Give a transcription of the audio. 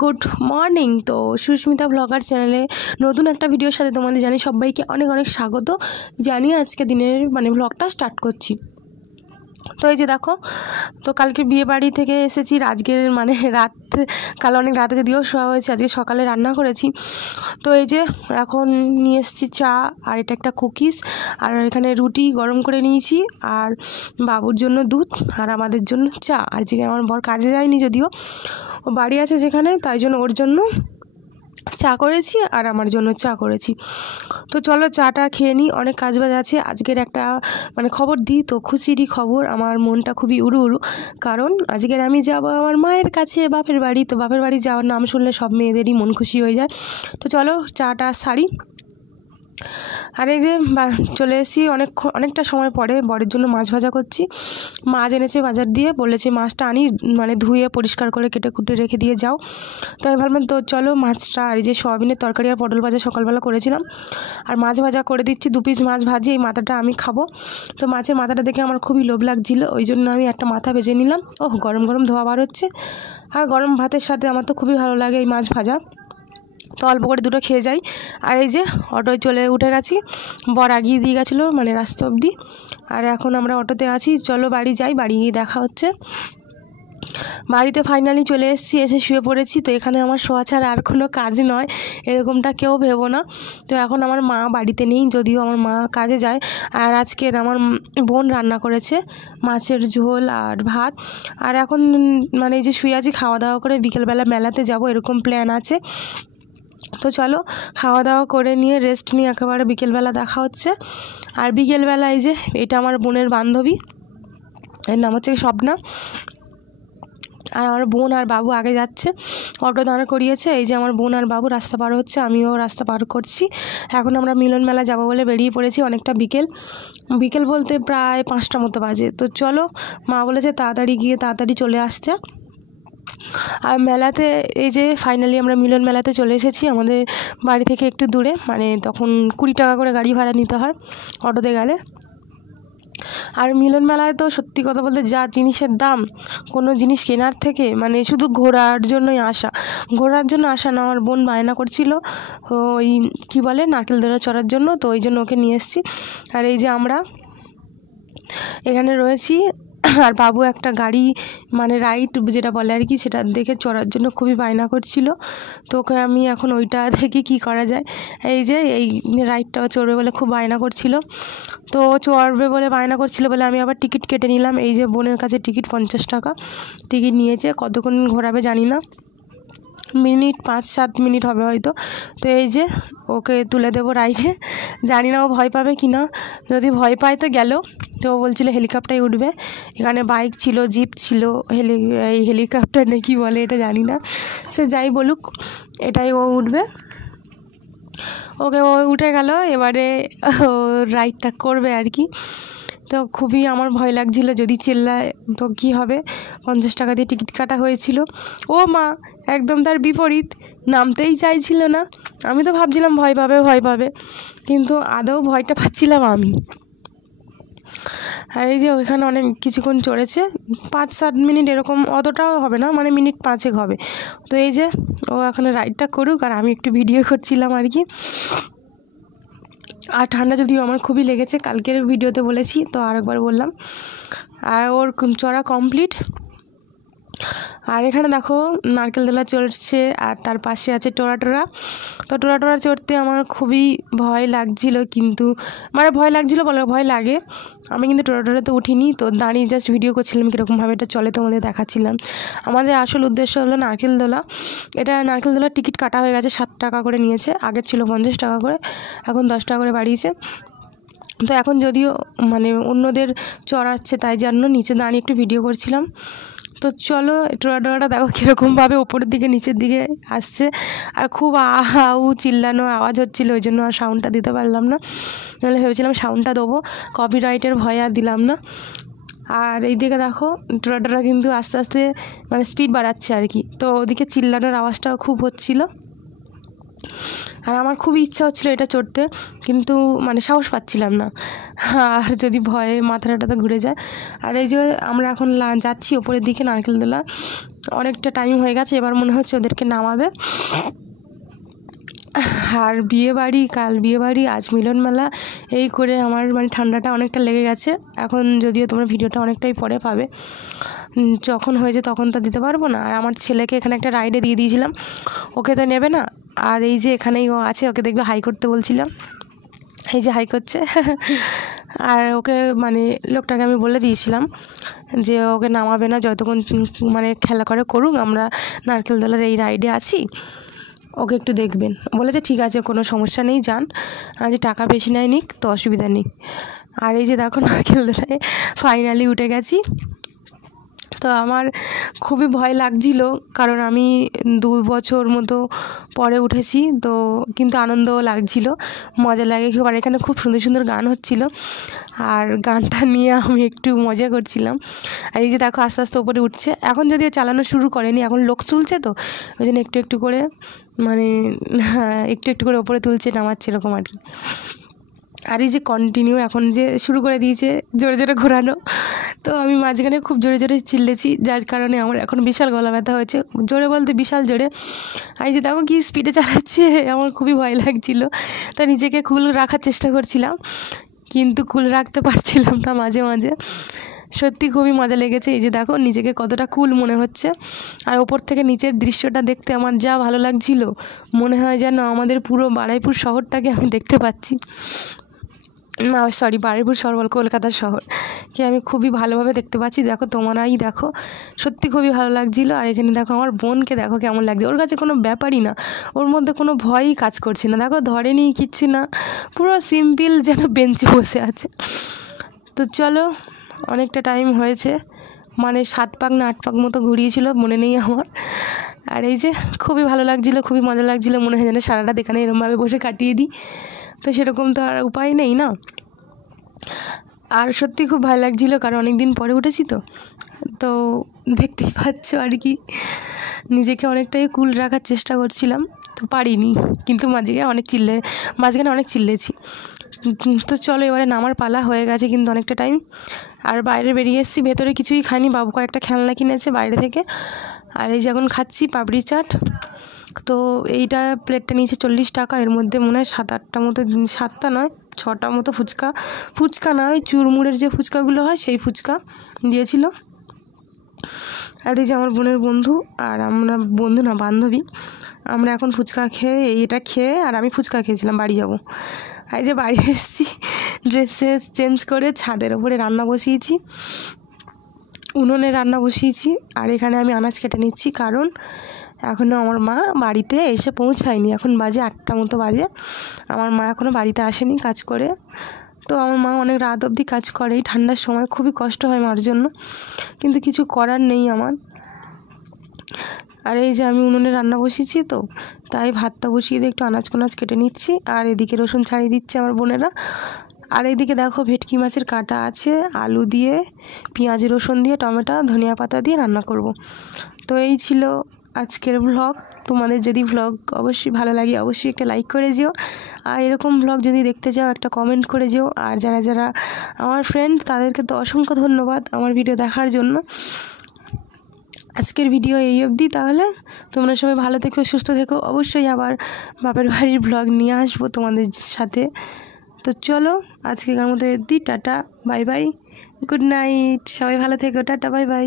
Good morning. তো Susmita blogger চ্যানেলে নতুন একটা ভিডিওর সাথে তোমাদের জানি সবাইকে অনেক অনেক স্বাগত জানিয়ে আজকে দিনের ব্লগটা স্টার্ট করছি। তো এই যে দেখো, তো কালকে বিয়ে বাড়ি থেকে এসেছি, আজকের রাত, কাল অনেক রাতে যদিও শোয়া হয়েছে, আজকে সকালে রান্না করেছি। তো এই যে এখন নিয়ে এসেছি চা, আর এটা একটা কুকিজ, আর এখানে রুটি গরম করে নিয়েছি, আর বাবুর জন্য দুধ, আর আমাদের জন্য চা। আজকে আমার বর কাজে যায়নি, যদিও ও বাড়ি আছে যেখানে, তাই জন্য ওর জন্য চা করেছি আর আমার জন্য চা করেছি। তো চলো চাটা খেয়ে নিই, অনেক কাজবাজ আছে আজকের। একটা খবর দিই, তো খুশিরই খবর, আমার মনটা খুবই উড়ু উড়ু, কারণ আজকের আমি যাব আমার মায়ের কাছে বাপের বাড়ি। তো বাপের বাড়ি যাওয়ার নাম শুনলে সব মেয়েদেরই মন খুশি হয়ে যায়। তো চলো চাটা সারি। আর এই যে চলে এসেছি অনেকটা সময় পরে, বরের জন্য মাছ ভাজা করছি। মাছ এনেছে বাজার দিয়ে, বলেছে মাছটা আনি ধুয়ে পরিষ্কার করে কেটে কুটে রেখে দিয়ে যাও। তো আমি ভাবলাম তো চলো মাছটা, আর এই যে সয়াবিনের তরকারি আর পটল ভাজা সকালবেলা করেছিলাম, আর মাছ ভাজা করে দিচ্ছি। 2 পিস মাছ ভাজি, এই মাথাটা আমি খাবো। তো মাছের মাথাটা দেখে আমার খুবই লোভ লাগছিল, ওই জন্য আমি একটা মাথা ভেজে নিলাম। ওহ, গরম গরম ধোয়া বার হচ্ছে, আর গরম ভাতের সাথে আমার তো খুবই ভালো লাগে এই মাছ ভাজা। তো অল্প করে দুটো খেয়ে যাই। আর এই যে অটোয় উঠে গেছি, বর আগিয়ে দিয়ে গেছিলো রাস্তা অবধি, আর এখন আমরা অটোতে আছি। চলো বাড়ি যাই, বাড়ি গিয়ে দেখা হচ্ছে। বাড়িতে ফাইনালি চলে এসেছি, এসে শুয়ে পড়েছি। তো এখানে আমার শোয়া ছাড়া আর কোনো কাজ নয়, এরকমটা কেউ ভেবো না। তো এখন আমার মা বাড়িতে নেই, যদিও আমার মা কাজে যায়। আর আজকের আমার বোন রান্না করেছে মাছের ঝোল আর ভাত। আর এখন এই যে শুয়ে আছি, খাওয়া দাওয়া করে বিকেলবেলা মেলাতে যাব এরকম প্ল্যান আছে। তো চলো খাওয়া দাওয়া করে নিয়ে রেস্ট নিয়ে একেবারে বিকেলবেলা দেখা হচ্ছে। আর বিকেলবেলা এই যে এটা আমার বোনের বান্ধবী, এর নাম হচ্ছে স্বপ্না। আর আমার বোন আর বাবু আগে যাচ্ছে, অটো দাঁড় করিয়েছে। এই যে আমার বোন আর বাবু রাস্তা পার হচ্ছে, আমিও রাস্তা পার করছি। এখন আমরা মিলন মেলা যাবো বলে বেরিয়ে পড়েছি। অনেকটা বিকেল বলতে প্রায় 5টা মতো বাজে। তো চলো, মা বলেছে তাড়াতাড়ি গিয়ে তাড়াতাড়ি চলে আসতে। আর মেলাতে এই যে ফাইনালি আমরা মিলন মেলাতে চলে এসেছি, আমাদের বাড়ি থেকে একটু দূরে, তখন 20 টাকা করে গাড়ি ভাড়া নিতে হয় অটোতে গেলে। আর মিলন মেলায় তো সত্যি কথা বলতে যা জিনিসের দাম, কোনো জিনিস কেনার থেকে শুধু ঘোরার জন্যই আসা, না। আমার বোন বায়না করছিল ওই কী বলে নারকেল দোলা চড়ার জন্য, তো ওই জন্য ওকে নিয়ে এসেছি। আর এই যে আমরা এখানে রয়েছি, আর বাবু একটা গাড়ি রাইড যেটা বলে আর কি, সেটা দেখে চড়ার জন্য খুবই বায়না করছিল। তো ওকে আমি এখন ওইটা দেখি কি করা যায়। এই যে এই রাইডটা চড়বে বলে খুব বায়না করছিল, তো চড়বে বলে বায়না করছিল বলে আমি আবার টিকিট কেটে নিলাম। এই যে বোনের কাছে টিকিট 50 টাকা টিকিট নিয়েছে, কতক্ষণ ঘোরাবে জানি না, 5-7 মিনিট হবে হয়তো। তো এই যে ওকে তুলে দেবো রাইডে, জানি না ও ভয় পাবে কি না, যদি ভয় পায় তো গেল। তো ও বলছিল হেলিকপ্টারে উঠবে, এখানে বাইক ছিল, জিপ ছিল, এই হেলিকপ্টার নাকি বলে এটা জানি না, সে যাই বলুক এটাই ও উঠবে। ও উঠে গেল, এবারে ও রাইডটা করবে আর কি। তো খুবই আমার ভয় লাগছিল, যদি চিল্লায় তো কী হবে। 50 টাকা দিয়ে টিকিট কাটা হয়েছিল। ও মা একদম তার বিপরীত, নামতেই চাইছিল না। আমি তো ভাবছিলাম ভয় পাবে, কিন্তু আদৌ ভয়টা পাচ্ছিলাম আমি। আর এই যে ওইখানে অনেক কিছুক্ষণ চড়েছে, 5-7 মিনিট এরকম, অতটাও হবে না, মিনিট 5 হবে। তো এই যে ও এখন রাইডটা করুক, আর আমি একটু ভিডিও করছিলাম আর কি। আর ঠান্ডা যদিও আমার খুবই লেগেছে, কালকের ভিডিওতে বলেছি, তো আরেকবার বললাম। আর ওর চড়া কমপ্লিট। আর এখানে দেখো নারকেল দোলা চড়ছে, আর তার পাশে আছে টোরা। তো টোরা চড়তে আমার খুবই ভয় লাগছিল, কিন্তু ভয় লাগছিল বলে ভয় লাগে। আমি কিন্তু টোরাতে উঠিনি, তো দাঁড়িয়ে জাস্ট ভিডিও করছিলাম কীরকমভাবে এটা চলে, তোমাদের দেখাচ্ছিলাম। আমাদের আসল উদ্দেশ্য হলো নারকেল দোলা। এটা নারকেল দোলার টিকিট কাটা হয়ে গেছে, 7 টাকা করে নিয়েছে, আগের ছিল 50 টাকা করে, এখন 10 টাকা করে বাড়িয়েছে। তো এখন যদিও অন্যদের চড়াচ্ছে, তাই জন্য নিচে দাঁড়িয়ে একটু ভিডিও করছিলাম। তো চলো টোরাটা দেখো কীরকমভাবে ওপরের দিকে নিচের দিকে আসছে, আর খুব আহাউ চিল্লানোর আওয়াজ হচ্ছিলো, ওই জন্য আর সাউন্ডটা দিতে পারলাম না, নাহলে ভেবেছিলাম সাউন্ডটা দেবো, কপিরাইটের ভয়ে আর দিলাম না। আর এই দিকে দেখো টোরা কিন্তু আস্তে আস্তে স্পিড বাড়াচ্ছে আর কি, তো ওদিকে চিল্লানোর আওয়াজটাও খুব হচ্ছিলো। আর আমার খুবই ইচ্ছা হচ্ছিলো এটা চড়তে, কিন্তু সাহস পাচ্ছিলাম না, আর যদি ভয়ে মাথাটা ঘুরে যায়। আর এই যে আমরা এখন যাচ্ছি ওপরের দিকে নারকেল দোলা, অনেকটা টাইম হয়ে গেছে, এবার মনে হচ্ছে ওদেরকে নামাবে। আর কাল বিয়েবাড়ি, আজ মিলন মেলা, এই করে আমার মানে ঠান্ডাটা অনেকটা লেগে গেছে। এখন যদিও তোমরা ভিডিওটা অনেকটাই পরে পাবে, যখন হয়েছে তখন তো দিতে পারবো না। আর আমার ছেলেকে এখানে একটা রাইডে দিয়ে দিয়েছিলাম, ওকে তো নেবে না। আর এই যে এখানেই ও আছে, ওকে দেখবে হাই করতে বলছিলাম, এই যে হাই করছে। আর ওকে মানে লোকটাকে আমি বলে দিয়েছিলাম যে ওকে নামাবে না যতক্ষণ মানে খেলা করে করুক, আমরা নারকেল দোলার এই রাইডে আছি, ওকে একটু দেখবেন। বলেছে ঠিক আছে, কোনো সমস্যা নেই, যান, যে টাকা বেশি নেয় নিক, তো অসুবিধা নেই। আর এই যে দেখো নারকেল দোলায় ফাইনালি উঠে গেছি। তো আমার খুবই ভয় লাগছিল, কারণ আমি 2 বছর মতো পরে উঠেছি, তো কিন্তু আনন্দও লাগছিল, মজা লাগে খুব। আর এখানে খুব সুন্দর সুন্দর গান হচ্ছিল, আর গানটা নিয়ে আমি একটু মজা করছিলাম। আর এই যে দেখো আস্তে আস্তে ওপরে উঠছে, এখন যদিও চালানো শুরু করেনি, এখন লোক তুলছে, তো ওই জন্য একটু একটু করে মানে একটু একটু করে ওপরে তুলছে, নামাচ্ছে, এরকম আর কি। আর এই যে কন্টিনিউ এখন যে শুরু করে দিয়েছে জোরে জোরে ঘোরানো, তো আমি মাঝখানে খুব জোরে জোরে চিল্লেছি, যার কারণে আমার এখন বিশাল গলা ব্যথা হয়েছে, জোরে বলতে বিশাল জোরে। আর এই যে দেখো কি স্পিডে চালাচ্ছে, আমার খুবই ভয় লাগছিল। তো নিজেকে কুল রাখার চেষ্টা করছিলাম, কিন্তু কুল রাখতে পারছিলাম না মাঝে মাঝে। সত্যি খুবই মজা লেগেছে। এই যে দেখো নিজেকে কতটা কুল মনে হচ্ছে, আর ওপর থেকে নিচের দৃশ্যটা দেখতে আমার যা ভালো লাগছিল, মনে হয় যেন আমাদের পুরো বারুইপুর শহরটাকে আমি দেখতে পাচ্ছি। না সরি, বারুইপুর শহর বল, কলকাতার শহরকে আমি খুবই ভালোভাবে দেখতে পাচ্ছি। দেখো তোমরাই দেখো, সত্যি খুবই ভালো লাগছিলো। আর এখানে দেখো আমার বোনকে দেখো কেমন লাগছে, ওর কাছে কোনো ব্যাপারই না, ওর মধ্যে কোনো ভয়ই কাজ করছে না। দেখো ধরেনি কিচ্ছু না, পুরো সিম্পল যেন বেঞ্চে বসে আছে। তো চলো, অনেকটা টাইম হয়েছে, মানে 7 পাক না 8 পাক মতো ঘুরিয়েছিল, মনে নেই আমার। আর এই যে খুবই ভালো লাগছিলো, খুবই মজা লাগছিলো, মনে হয় যেন সারাটা এখানে এরমভাবে বসে কাটিয়ে দিই, তো সেরকম তো আর উপায় নেই না। আর সত্যি খুব ভালো লাগছিলো, কারণ অনেক দিন পরে উঠেছি, তো দেখতেই পাচ্ছ আর কি, নিজেকে অনেকটাই কুল রাখার চেষ্টা করছিলাম, তো পারিনি, কিন্তু মাঝখানে অনেক চিল্লেছি। তো চলো এবারে নামার পালা হয়ে গেছে কিন্তু অনেকটা টাইম। আর বাইরে বেরিয়ে এসেছি, ভেতরে কিছুই খাইনি, বাবু কয়েকটা খেলনা কিনেছে বাইরে থেকে। আর এই যে এখন খাচ্ছি পাপড়ি চাট, তো এইটা প্লেটটা নিয়েছে 40 টাকা, এর মধ্যে মনে হয় 7-8টা মতো, 7টা নয় 6টা মতো ফুচকা না, ওই চুরমুড়ের যে ফুচকাগুলো হয় সেই ফুচকা দিয়েছিল। আর এই যে আমার বোনের বন্ধু, আর আমরা বন্ধু না বান্ধবী, আমরা এখন ফুচকা খেয়ে এটা খেয়ে, আর আমি ফুচকা খেয়েছিলাম, বাড়ি যাব। এই যে বাড়ি এসেছি, ড্রেস চেঞ্জ করে ছাদের ওপরে রান্না বসিয়েছি, উনুনে রান্না বসিয়েছি। আর এখানে আমি আনাজ কেটে নিচ্ছি, কারণ এখনও আমার মা বাড়িতে এসে পৌঁছায়নি, এখন বাজে 8টা মতো বাজে, আমার মা এখনও বাড়িতে আসেনি কাজ করে। তো আমার মা অনেক রাত অবধি কাজ করে, এই ঠান্ডার সময় খুবই কষ্ট হয় মার জন্য, কিন্তু কিছু করার নেই আমার। আর এই যে আমি উনুনে রান্না বসিয়েছি, তো তাই ভাতটা বসিয়ে দিয়ে একটু আনাজ কেটে নিচ্ছি, আর এদিকে রসুন ছাড়িয়ে দিচ্ছে আমার বোনেরা। আর এইদিকে দেখো ভেটকি মাছের কাটা আছে, আলু দিয়ে, পেঁয়াজ রসুন দিয়ে, টমেটো ধনিয়া পাতা দিয়ে রান্না করব। তো এই ছিল আজকের ভ্লগ। তোমাদের যদি ভ্লগ অবশ্যই ভালো লাগে, অবশ্যই একটা লাইক করে যেও, আর এরকম ভ্লগ যদি দেখতে চাও একটা কমেন্ট করে যেও। আর যারা যারা আমার ফ্রেন্ড, তাদেরকে তো অসংখ্য ধন্যবাদ আমার ভিডিও দেখার জন্য। আজকের ভিডিও এই অবধি, তাহলে তোমরা সবাই ভালো থেকো, সুস্থ থেকো। অবশ্যই আবার বাপের বাড়ির ভ্লগ নিয়ে আসবো তোমাদের সাথে। তো চলো আজকের মতো tata, bye bye, good night, সবাই ভালো থেকো, টাটা, বাই বাই।